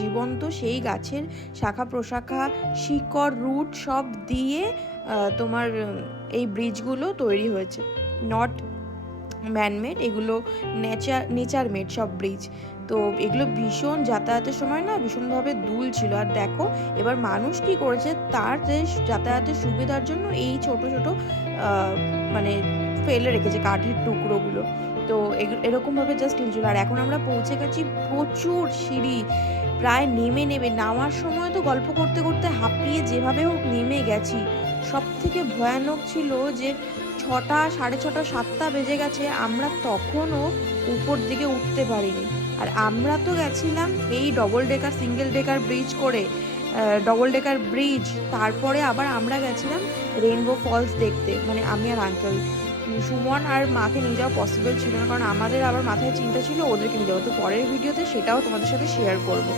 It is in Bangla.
জীবন্ত সেই গাছের শাখা প্রশাখা, শিকড়, রুট সব দিয়ে তোমার এই ব্রিজগুলো তৈরি হয়েছে। নট ম্যানমেড, এগুলো নেচার মেড সব ব্রিজ। তো এগুলো ভীষণ যাতায়াতের সময় না ভীষণভাবে দুল ছিল। আর দেখো এবার মানুষ কি করেছে, তার যে যাতায়াতের সুবিধার জন্য এই ছোট ছোট মানে ফেলে রেখেছে কাঠের টুকরোগুলো। তো এরকমভাবে জাস্ট হিলছিল। আর এখন আমরা পৌঁছে গেছি, প্রচুর সিঁড়ি, প্রায় নেমে নামার সময় তো গল্প করতে করতে হাঁপিয়ে যেভাবে হোক নেমে গেছি। সব থেকে ভয়ানক ছিল যে 6টা, 6:30, 7টা বেজে গেছে, আমরা তখনও উপর দিকে উঠতে পারিনি। আর আমরা তো গেছিলাম এই double decker single decker bridge করে, ডবল ডেকার ব্রিজ, তারপরে আবার আমরা গেছিলাম রেইনবো ফলস দেখতে, মানে আমি আর আঙ্কেল। সুমন আর মাকে নিয়ে যাওয়া পসিবল ছিল না, কারণ আমাদের আবার মাথায় চিন্তা ছিল ওদেরকে নিয়ে যাবো। তো পরের ভিডিওতে সেটাও তোমাদের সাথে শেয়ার করবো।